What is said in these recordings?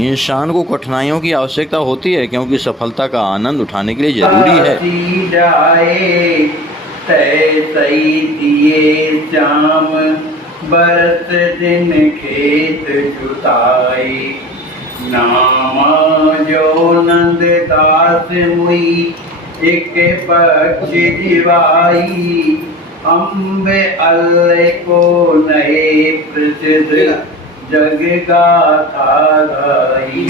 इंसान को कठिनाइयों की आवश्यकता होती है क्योंकि सफलता का आनंद उठाने के लिए जरूरी है। सही दिए शाम बरस दिन खेत जुताई, नामा जो नंद दास मुई एक पक्ष दिवाई, अम्बे अल्ले को नए प्रसिद्ध जग गाथा गाई,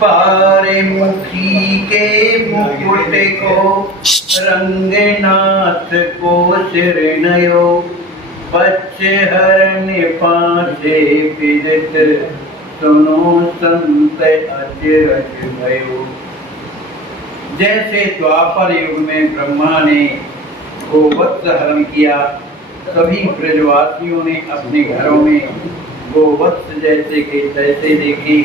पारे मुखी के मुकुट को रंगनाथ को सिर नयो, बच्चे हरण पाछे फिरत सुनो संत अजरज भयो। जैसे द्वापर युग में ब्रह्मा ने गोवत्स हरण किया, सभी ब्रजवासियों ने अपने घरों में गोवत्स जैसे के तैसे देखे,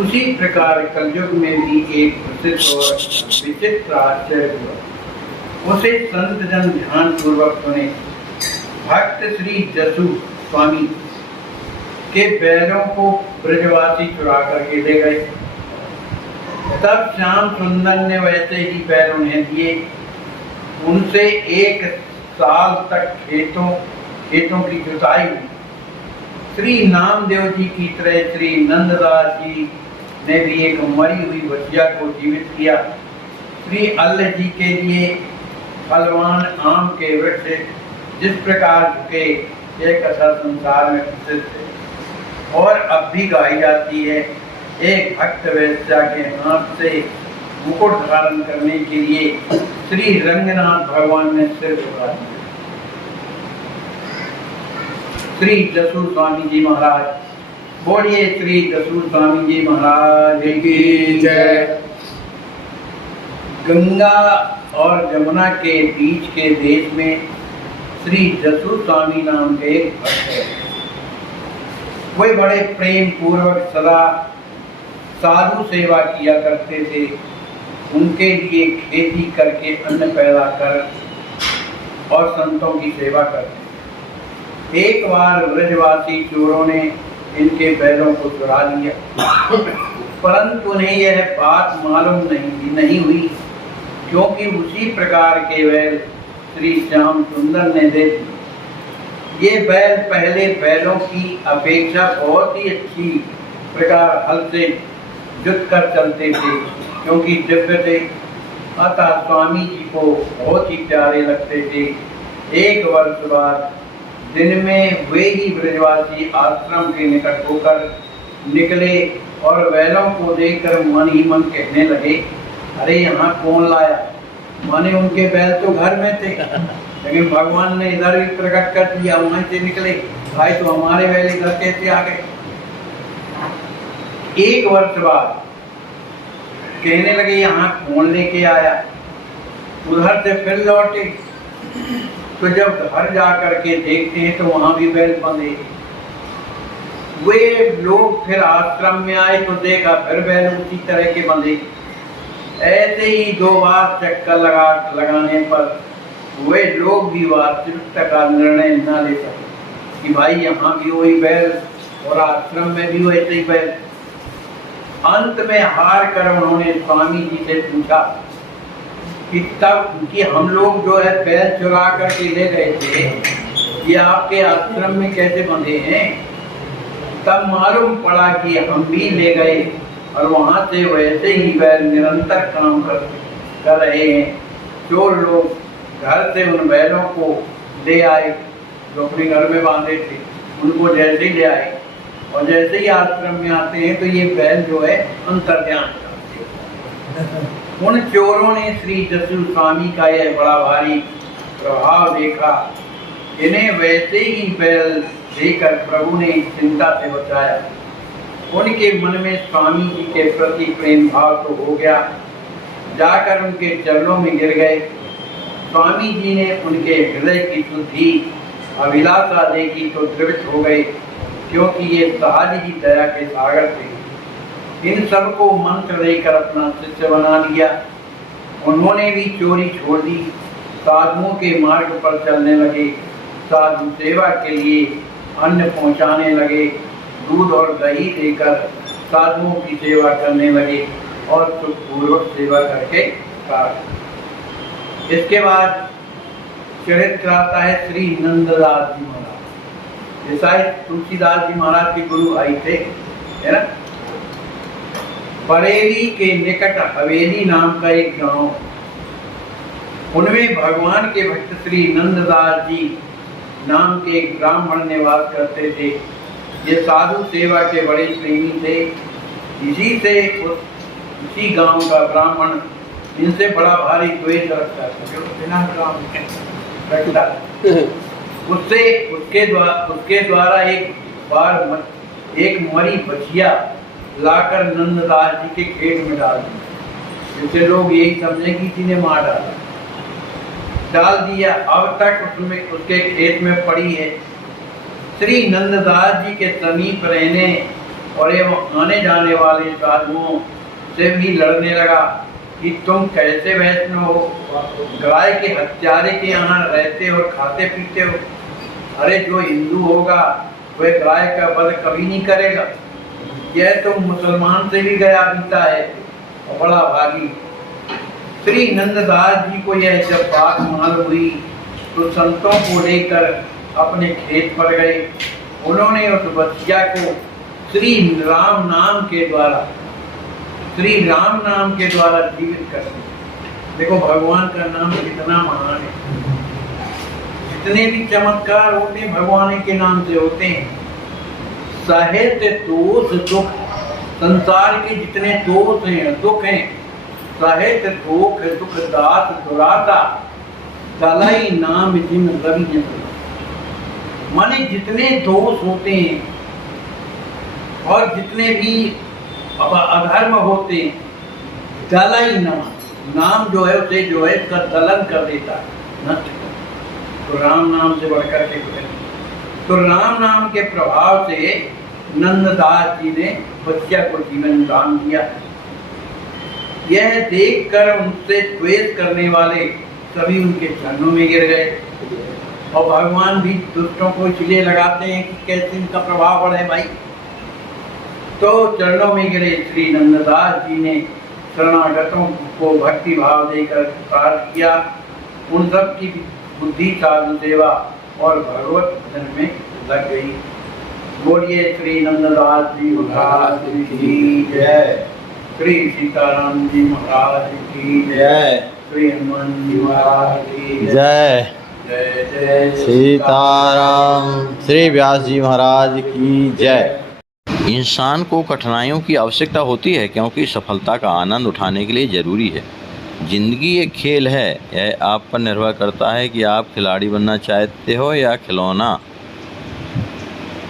उसी प्रकार कलयुग में भी एक प्रसिद्ध और विचित्र आश्चर्य हुआ। उसे संत जन ध्यान पूर्वक सुने। भक्त श्री जसु स्वामी के बैलों को ब्रजवासी चुरा करके ले गए। तब श्याम सुंदर ने वैसे ही बैल उन्हें दिए। उनसे एक साल तक खेतों की जुताई हुई। श्री नामदेव जी की तरह श्री नंददास जी ने भी एक मरी हुई बछिया को जीवित किया। श्री अल्ल जी के लिए फलवान आम के वृक्ष जिस प्रकार के एक कथा संसार में प्रसिद्ध है और अब भी गाई जाती है। एक भक्त वैश्या के हाथ से मुकुट धारण करने के लिए श्री रंगनाथ भगवान ने सिर झुका दिया। श्री जसु स्वामी जी महाराज बोलिए, श्री जसु स्वामी जी महाराज की जय। गंगा और जमुना के बीच के देश में श्री जसु स्वामी नाम के एक भक्त है। वे बड़े प्रेम पूर्वक सदा साधु सेवा किया करते थे। उनके लिए खेती करके अन्न पैदा कर और संतों की सेवा करते। एक बार ब्रजवासी चोरों ने इनके बैलों को चुरा लिया, परंतु उन्हें यह बात मालूम नहीं हुई, क्योंकि उसी प्रकार के बैल श्री श्याम सुंदर ने दे दिए। ये बैल पहले बैलों की अपेक्षा बहुत ही अच्छी प्रकार हल से जुत कर चलते थे, क्योंकि दिव्य थे, अतः स्वामी जी को बहुत ही प्यारे लगते थे। एक वर्ष बाद दिन में वे ही ब्रजवासी आश्रम के निकट होकर निकले और बैलों को देखकर मन ही मन कहने लगे, अरे यहाँ कौन लाया? माने उनके बैल तो घर में थे, लेकिन भगवान ने इधर ही प्रकट कर दिया, वहीं से निकले। भाई तो हमारे बैल इधर कैसे आ गए? एक वर्ष बाद कहने लगे, यहाँ कौन लेके आया? उधर से फिर लौटे, तो जब घर जा करके देखते हैं तो वहां भी बैल बंधे। वे लोग फिर आश्रम में आए तो देखा फिर बैल उसी तरह के बंधे। ऐसे ही 2 बार चक्कर लगाने पर वे लोग भी वास्तविकता का निर्णय न ले सके कि भाई यहाँ भी वही बैल और आश्रम में भी वैसे ही बैल। अंत में हार कर उन्होंने स्वामी जी से पूछा कि तब कि हम लोग जो है बैल चुरा करके ले गए थे, ये आपके आश्रम में कैसे बंधे हैं? तब मालूम पड़ा कि हम भी ले गए और वहां से वैसे ही बैल निरंतर काम कर रहे हैं। चोर लोग घर से उन बैलों को ले आए जो अपने घर में बांधे थे, उनको जैसे ही ले आए और जैसे ही आश्रम में आते हैं तो ये बैल जो है अंतर्ध्यान करते हैं। उन चोरों ने श्री जसु स्वामी का यह बड़ा भारी प्रभाव देखा। इन्हें वैसे ही बैल देकर प्रभु ने चिंता से बचाया। उनके मन में स्वामी जी के प्रति प्रेम भाव तो हो गया, जाकर उनके चरणों में गिर गए। स्वामी जी ने उनके हृदय की शुद्धि अभिलाषा देखी तो द्रवित हो गए, क्योंकि ये सहज ही दया के सागर थे। इन सबको मंत्र देकर अपना शिष्य बना लिया। उन्होंने भी चोरी छोड़ दी, साधुओं के मार्ग पर चलने लगे, साधु सेवा के लिए अन्न पहुंचाने लगे, दूध और दही देकर साधुओं की सेवा करने लगे और सुखपूर्वक सेवा करके इसके बाद चरित्र आता है श्री नंददास जी महाराज। ये शायद तुलसीदास जी महाराज के गुरु आई थे, है ना। बरेली के निकट हवेली नाम का एक गांव, उनमें भगवान के भक्त श्री नंददास जी नाम के एक ब्राह्मण निवास करते थे। ये साधु सेवा के बड़े प्रेमी थे। इसी गांव का ब्राह्मण इनसे बड़ा भारी द्वेष रखता था, उसके द्वारा एक बार एक मरी बछिया लाकर नंददास जी के खेत में डाल दी, जिससे लोग यही समझे कि किसी ने मार डाल दिया। अब तक उसमें उसके खेत में पड़ी है। श्री नंददास जी के समीप रहने और एवं आने जाने वाले साधुओं से भी लड़ने लगा कि तुम कैसे वैष्णव हो, गाय के हत्यारे के यहाँ रहते हो, खाते पीते हो। अरे जो हिंदू होगा वह गाय का वध कभी नहीं करेगा। यह तुम मुसलमान से भी गया बीता है और बड़ा भागी। श्री नंददास जी को यह जब बात मालूम हुई तो संतों को लेकर अपने खेत पर गए। उन्होंने उस बच्चिया को श्री राम नाम के द्वारा जीवित कर दिया। देखो भगवान का नाम कितना महान है। जितने भी चमत्कार होते हैं भगवान के नाम से होते हैं। साहित्य दोष दुख, संसार के जितने दोष हैं दुख हैं, साहित्य दुख दास दुराता दलाई नाम जिन रवि जन। माने जितने दोष होते हैं और जितने भी अधर्म होते हैं, दलाई नाम जो है उसे जो है इसका दलन कर देता है, नष्ट कर। तो राम नाम से बढ़कर के कुछ नहीं। तो राम नाम के प्रभाव से नंददास जी ने बच्चिया को जीवन दान दिया। यह देखकर उनसे द्वेष करने वाले सभी उनके चरणों में गिर गए। और भगवान भी दुष्टों को इसलिए लगाते हैं कि कैसे इनका प्रभाव बढ़े भाई। तो चरणों में गिरे श्री नंददास जी ने शरणागतों को भक्ति भाव देकर प्रार्थना किया। उन सब की बुद्धि साधु सेवा और भगवत भजन में लग गई। बोलिए श्री नंददास जी महाराज की जय, श्री सीताराम जी महाराज की जय, श्री हनुमान जी महाराज की जय। जय जय सीताराम। श्री व्यास जी महाराज की जय। इंसान को कठिनाइयों की आवश्यकता होती है क्योंकि सफलता का आनंद उठाने के लिए ज़रूरी है। ज़िंदगी एक खेल है, यह आप पर निर्भर करता है कि आप खिलाड़ी बनना चाहते हो या खिलौना।